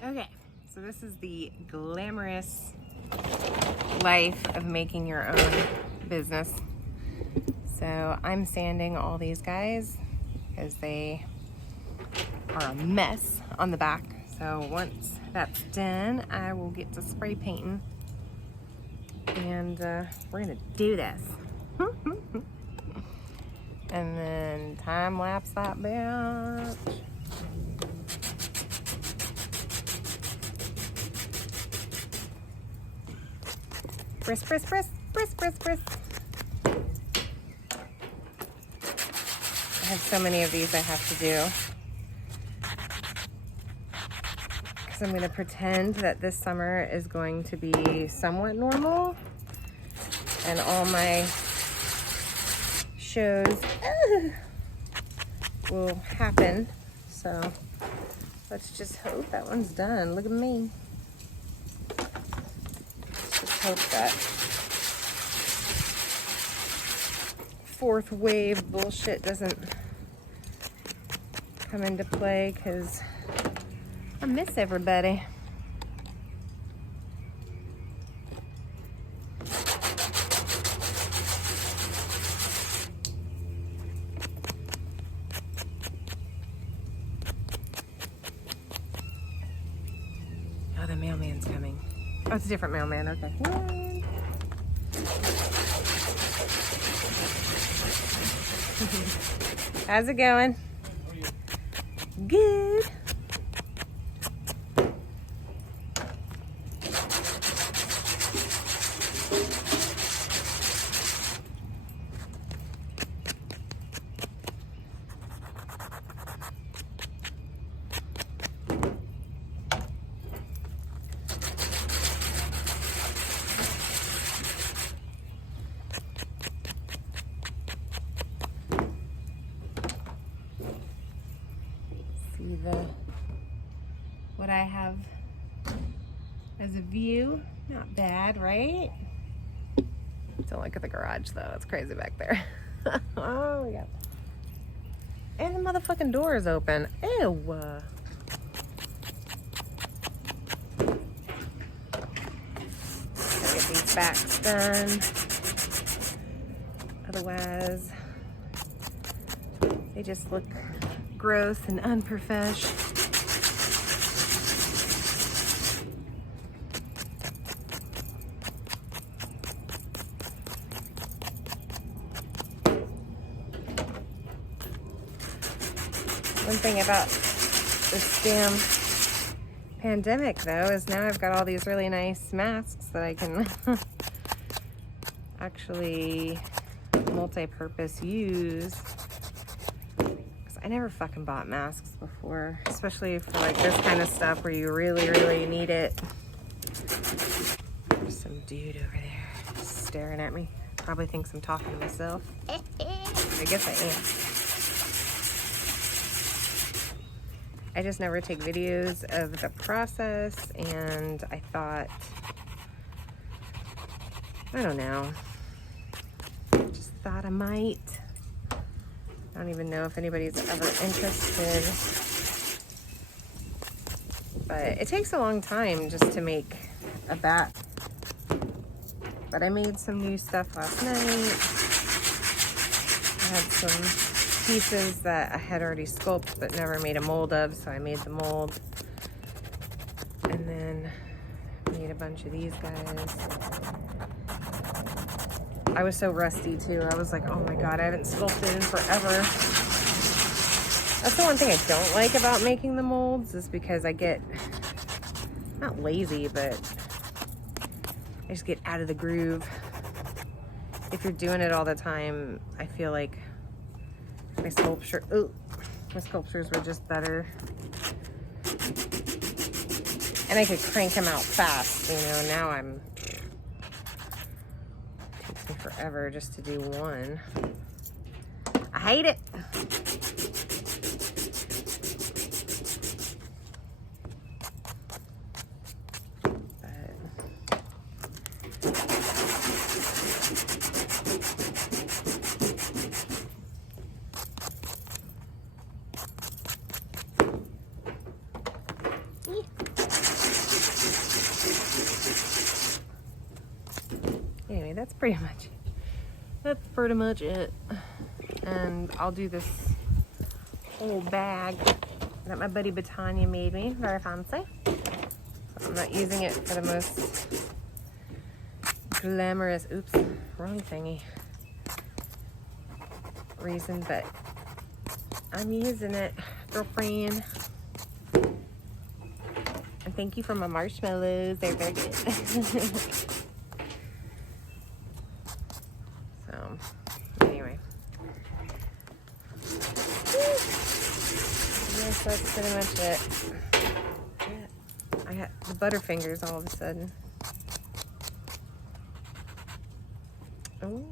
Okay, so this is the glamorous life of making your own business. So I'm sanding all these guys because they are a mess on the back. So once that's done, I will get to spray painting and we're gonna do this. And then time lapse that bitch. Brisk, brisk, brisk, brisk, brisk, brisk. I have so many of these I have to do. Because I'm going to pretend that this summer is going to be somewhat normal. And all my shows will happen. So let's just hope that one's done. Look at me. Hope that fourth wave bullshit doesn't come into play because I miss everybody. Oh, the mailman's coming. Oh, it's a different mailman, okay. How's it going? Good. What I have as a view, not bad, right? Don't look at the garage though, it's crazy back there. Oh my god. And the motherfucking door is open. Ew. Gotta get these backs done. Otherwise, they just look gross and unprofessional. One thing about this damn pandemic though is now I've got all these really nice masks that I can actually multi-purpose use. I never fucking bought masks before, especially for like this kind of stuff where you really, really need it. There's some dude over there staring at me. Probably thinks I'm talking to myself. I guess I am. I just never take videos of the process, and I thought, I don't know, just thought I might. I don't even know if anybody's ever interested, but it takes a long time just to make a bat. But I made some new stuff last night. I had some pieces that I had already sculpted but never made a mold of, so I made the mold. And then made a bunch of these guys. I was so rusty too. I was like, oh my god, I haven't sculpted in forever. That's the one thing I don't like about making the molds, is because I get, not lazy, but I just get out of the groove. If you're doing it all the time, I feel like my sculptures were just better. And I could crank them out fast, you know. Now it takes me forever just to do one. I hate it. that's pretty much it. And I'll do this whole bag that my buddy Batania made me. Very fancy. So I'm not using it for the most glamorous, oops, wrong thingy, reason, but I'm using it, girlfriend. And thank you for my marshmallows. They're very good. So, anyway. Yes, that's pretty much it. I got the Butterfingers all of a sudden. Oh.